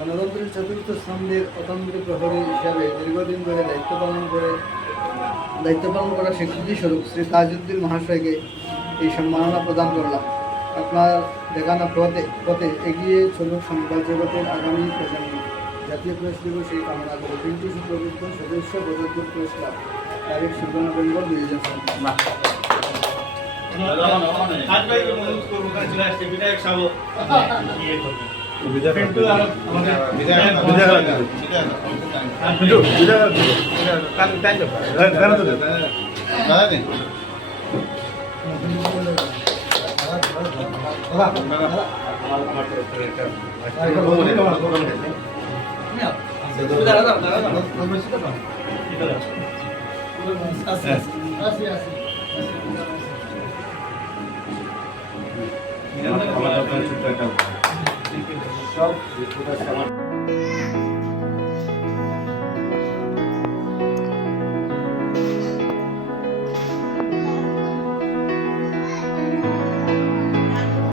গণতন্ত্রের চতুর্থ স্তম্ভের অতন্ত্র প্রহরী হিসাবে দীর্ঘদিন ধরে দায়িত্ব পালন করার স্বীকৃতি স্বরূপ শ্রী তাজউদ্দিন মহাশয়কে এই সম্মাননা প্রদান করলাম। আপনার দেখানো পথে এগিয়ে চলুক সংবাদ জগতের আগামী প্রজন্ম। জাতীয় প্রেস দিবস এই কামনা করে 3টি সুপ্রবৃদ্ধ সদস্য প্রদত্ত প্রেস ক্লাব, তারিখ 16 নভেম্বর 2020।